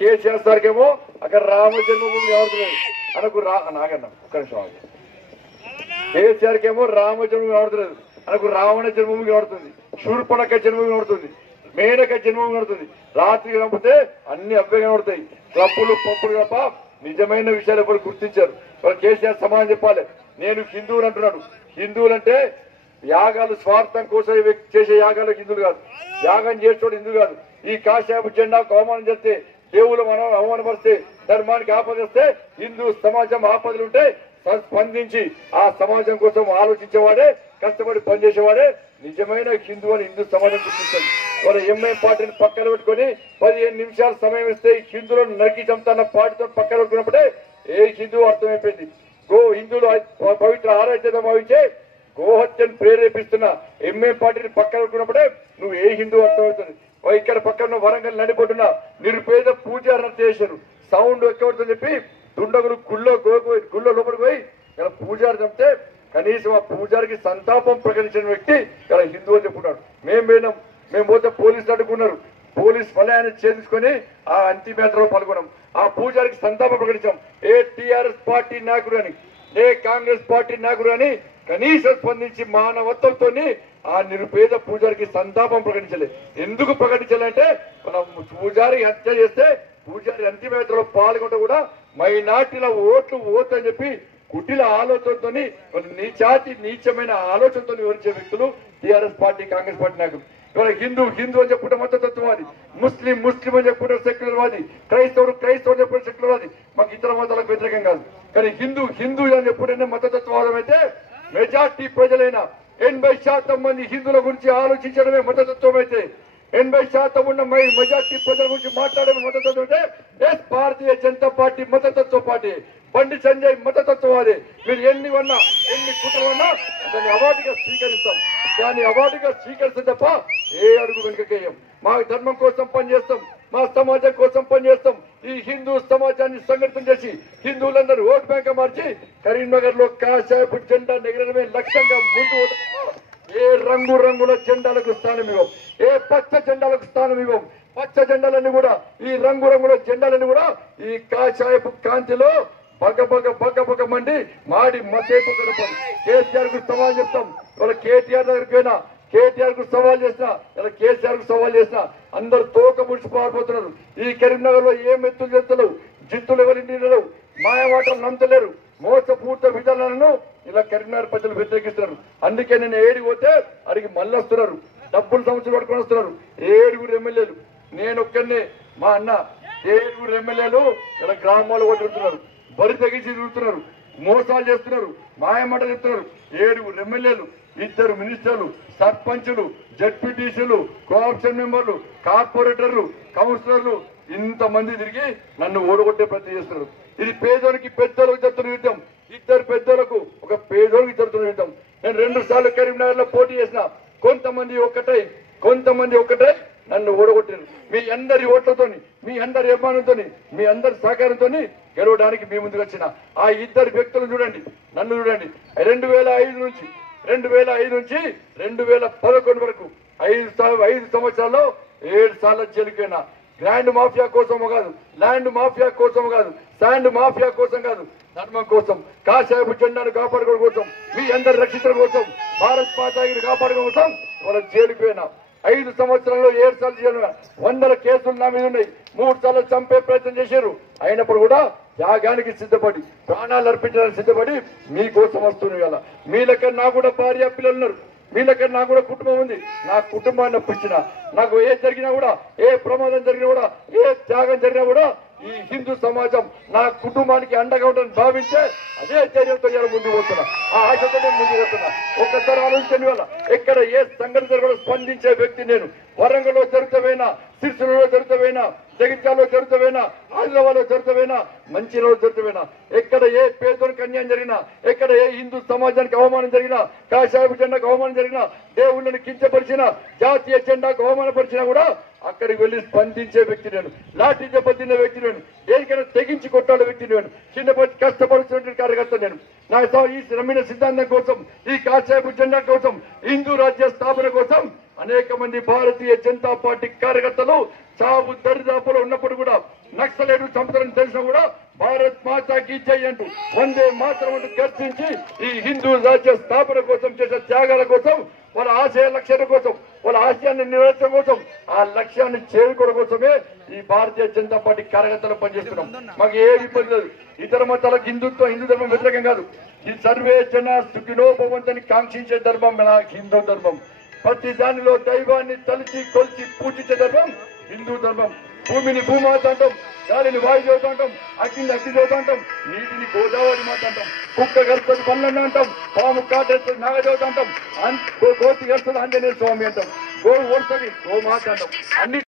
కేసీఆర్ సార్కేమో అక్కడ రామ జన్మభూమి కనబడుతుంది అనకు నాగన్న ఒక్క నిమిషం కేసీఆర్కి ఏమో రామ జన్మభూమి కనబడుతుంది అనకు రావణ జన్మభూమి కనబడుతుంది శూర్పణఖ జన్మభూమి కనబడుతుంది మేనక జన్మభూమి కనబడుతుంది రాత్రి కనబడితే అన్ని అవ్వే కనబడతాయి క్లబ్బులు పప్పులు తప్ప నిజమైన విషయాలు ఎవరు గుర్తించారు మరి కేసీఆర్ సమాధానం చెప్పాలి నేను హిందువులు అంటున్నాడు హిందువులంటే యాగాలు స్వార్థం కోసం చేసే యాగాలు హిందువులు కాదు యాగం చేసేవాడు హిందువు కాదు ఈ కాషాయపు జెండాకు అవమానం చేస్తే దేవులు మనం అవమానపరిస్తే ధర్మానికి ఆపదిస్తే హిందూ సమాజం ఆపదలు ఉంటే స్పందించి ఆ సమాజం కోసం ఆలోచించేవాడే కష్టపడి పనిచేసేవాడే నిజమైన హిందూ అని హిందూ సమాజం గుర్తించండి వాళ్ళ ఎంఐ పార్టీని పక్కన పెట్టుకుని 15 నిమిషాలు సమయం ఇస్తే హిందువులను నరికి చంపుతున్న పార్టీతో పక్కన పెట్టుకున్నప్పుడే ఏ హిందువు అర్థమైపోయింది హిందువులు పవిత్ర ఆరాధ్యత భావించే గోహత్యను ప్రేరేపిస్తున్న ఎంఐ పార్టీని పక్కన పెట్టుకున్నప్పుడే నువ్వు ఏ హిందువు అర్థమవుతుంది ఇక్కడ పక్కన వరంగల్ నడిపోతున్న నిరుపేద పూజారణ చేశారు సౌండ్ ఎక్కువడుతుందని చెప్పి దుండగులు గుళ్ళో లోపలికి పోయి ఇలా పూజారి చంపితే కనీసం ఆ పూజారికి సంతాపం ప్రకటించిన వ్యక్తి ఇలా హిందూ అని చెప్పుకున్నాడు మేము పోతే పోలీసులు అడ్డుకున్నారు పోలీస్ వలయాన్ని ఛేదించుకొని ఆ అంతిమయాత్రలో పాల్గొన్నాం ఆ పూజారికి సంతాపం ప్రకటించాం ఏ టీఆర్ఎస్ పార్టీ నాయకుడు అని ఏ కాంగ్రెస్ పార్టీ నాయకుడు అని కనీసం స్పందించి మానవత్వంతో ఆ నిరుపేద పూజారికి సంతాపం ప్రకటించలేదు ఎందుకు ప్రకటించాలంటే మనం పూజారి హత్య చేస్తే పూజారి అంతిమయాత్రలో పాల్గొంటే కూడా మైనార్టీల ఓట్లు అని చెప్పి కుటిల ఆలోచనతో నీచమైన ఆలోచనతో వివరించే వ్యక్తులు టీఆర్ఎస్ పార్టీ కాంగ్రెస్ పార్టీ నాయకులు ఇవాళ హిందూ అని చెప్పుకుంటే మతతత్వవాది ముస్లిం అని చెప్పుకుంటే సెక్యులర్వాది క్రైస్తవుడు చెప్పుకుంటే సెక్యులర్వాది మాకు ఇతర మతాలకు వ్యతిరేకం కాదు కానీ హిందూ అని చెప్పుకుంటే మతతత్వవాదం అయితే మెజార్టీ ప్రజలైన 80% మంది హిందువుల గురించి ఆలోచించడమే మతతత్వం అయితే 80% ఉన్న మెజార్టీ ప్రజల గురించి మాట్లాడమే మతతత్వం అయితే భారతీయ జనతా పార్టీ మతతత్వ పార్టీ బండి సంజయ్ మతతత్వవాది మీరు ఎన్ని కుట్రలన్నా దాన్ని అవార్డుగా స్వీకరిస్తాం తప్ప ఏ అడుగు వెనుకకేయం మా ధర్మం కోసం పనిచేస్తాం మా సమాజం కోసం పనిచేస్తాం ఈ హిందూ సమాజాన్ని సంఘటితం చేసి హిందువులందరూ ఓటు బ్యాంక్ మార్చి కరీంనగర్ లో కాషాయపు జెండా ఎగరడమే లక్ష్యంగా ముందు ఏ రంగుల జెండాలకు స్థానం ఇవ్వం ఏ పచ్చ జెండాలకు స్థానం ఇవ్వం పచ్చ జెండాలన్నీ కూడా ఈ రంగుల జెండాలన్నీ కూడా ఈ కాషాయపు కాంతిలో బగ మండి మాడి మసేపు గడపం కేసీఆర్ కు సవాల్ చెప్తాం ఇవాళ కేటీఆర్ దగ్గరికి పోయినా కేటీఆర్ కు సవాల్ చేసినా ఇలా కేసీఆర్ కు సవాల్ చేసినా అందరు తోక ముడిచి పారిపోతున్నారు ఈ కరీంనగర్ లో ఏం ఎత్తులు చేస్తలేవు జిత్తులు ఎవరింటి మాయమాటలు నమ్మలేరు మోసపూర్త విధానాలను ఇలా కరీంనగర్ ప్రజలు వ్యతిరేకిస్తున్నారు అందుకే నేను ఏడికి పోతే అడిగి మళ్ళీ వస్తున్నారు డబ్బులు సంవత్సరం పట్టుకొని వస్తున్నారు 7 ఎమ్మెల్యేలు నేను ఒక్కనే మా అన్న 7 ఎమ్మెల్యేలు ఇలా గ్రామాల్లో కొట్టుకుంటున్నారు బరి తెగించి తిరుగుతున్నారు మోసాలు చేస్తున్నారు మాయమాటలు చెప్తున్నారు 7 ఎమ్మెల్యేలు 2 మినిస్టర్లు సర్పంచులు జడ్పీటీసీలు కోఆప్షన్ మెంబర్లు కార్పొరేటర్లు కౌన్సిలర్లు ఇంతమంది తిరిగి నన్ను ఓడగొట్టే ప్రయత్నం చేస్తున్నారు ఇది పేదోనికి పెద్దలకు జరుగుతున్న యుద్ధం 2 పెద్దలకు ఒక పేదోనికి జరుగుతున్న యుద్ధం నేను 2 సార్లు కరీంనగర్ లో పోటీ చేసిన కొంతమంది ఒక్కటే నన్ను ఓడగొట్టారు మీ అందరి ఓట్లతో మీ అందరి అభిమానంతో మీ అందరి సహకారంతో గెలవడానికి మీ ముందుకు వచ్చిన ఆ 2 వ్యక్తులను చూడండి నన్ను చూడండి 2005 నుంచి 2011 వరకు 5 సంవత్సరాల్లో 7 సార్లు జైలుకైనా గ్రాండ్ మాఫియా కోసము కాదు ల్యాండ్ మాఫియా కోసం కాదు శాండ్ మాఫియా కోసం కాదు ధర్మం కోసం కాషాయపు జెండాను కాపాడుకోవడం కోసం మీ అందరి రక్షించడం కోసం భారత్ మాతాగిని కాపాడుకోవడం కోసం వాళ్ళ జైలుకైనా 5 సంవత్సరాల్లో 7 సార్లు జైలు 100 కేసులు నా మీద ఉన్నాయి 3 సార్లు చంపే ప్రయత్నం చేశారు అయినప్పుడు కూడా త్యాగానికి సిద్ధపడి ప్రాణాలు అర్పించడానికి సిద్ధపడి మీకోసం వస్తున్నాయి కదా మీ లెక్క నాకు కూడా భార్య పిల్లలు ఉన్నారు మీ లెక్క నాకు కూడా కుటుంబం ఉంది నా కుటుంబాన్ని అప్పించిన నాకు ఏ జరిగినా కూడా ఏ ప్రమాదం జరిగినా కూడా ఏ త్యాగం జరిగినా కూడా ఈ హిందూ సమాజం నా కుటుంబానికి అండగా ఉంటుందని భావించే అదే ధైర్యంతో ముందుకు పోతున్నా ఆ ఆశతో ముందుకు పోతున్నా ఒక్కసారి ఆలోచించండి వల్ల ఎక్కడ ఏ సంఘటన జరగడం స్పందించే వ్యక్తి నేను వరంగల్లో జరుగుతావేనా సిరిసిల్లలో జరుగుతావేనా జగిత్యాలలో జరుగుతావేనా ఆదిలాబాద్లో జరుగుతావేనా మంచిలో జరుగుతావేనా ఎక్కడ ఏ పేదోనికి అన్యాయం జరిగినా ఎక్కడ ఏ హిందూ సమాజానికి అవమానం జరిగినా కాషాయపు జెండాకు అవమానం జరిగినా దేవుళ్ళని కించపరిచినా జాతీయ జెండాకు అవమానపరిచినా కూడా అక్కడికి వెళ్లి స్పందించే వ్యక్తి నేను లాఠీ దెబ్బతిన్న వ్యక్తి నేను దేనికైనా తెగించి కొట్టాడే వ్యక్తి నేను చిన్నప్పటి కష్టపడుతున్న కార్యకర్త నేను నా ఈ రమ్మిన సిద్ధాంతం కోసం ఈ కాషాయపు జెండా కోసం హిందూ రాజ్య స్థాపన కోసం అనేక మంది భారతీయ జనతా పార్టీ కార్యకర్తలు చావు దరిదాపులో ఉన్నప్పుడు కూడా నక్సలైట్ చంపుతారని తెలిసినా కూడా భారత్ మాతాకి జై అంటూ వందే మాత్రం అంటూ గర్జించి ఈ హిందూ రాజ్య స్థాపన కోసం చేసే త్యాగాల కోసం వాళ్ళ ఆశయ లక్ష్యాల కోసం వాళ్ళ ఆశయాన్ని నెరవేర్చడం కోసం ఆ లక్ష్యాన్ని చేరుకోవడం కోసమే ఈ భారతీయ జనతా పార్టీ కార్యకర్తలు పనిచేస్తున్నాం. మాకు ఏ ఇబ్బంది లేదు. ఇతర మతాలకు హిందూ ధర్మం వ్యతిరేకం కాదు. ఈ సర్వే జన సుఖినో భవంతని కాంక్షించే ధర్మం మన హిందూ ధర్మం. ప్రతి దానిలో దైవాన్ని తలిచి కొలిచి పూజించే ధర్మం హిందూ ధర్మం. భూమిని భూమాత అంటాం, గాలిని వాయుదేవత అంటాం, అగ్నిని అగ్నిదేవత అంటాం, నీటిని గోదావరి మాత అంటాం, కుక్క గడుస్తుంది పల్లెన్న అంటాం, పాము కాటేస్తుంది నాగదేవత అంటాం, కోతి గడుస్తుంది ఆంజనేయ స్వామి అంటాం, గోవు ఓడుతుంది గోమాత అంటాం. అన్ని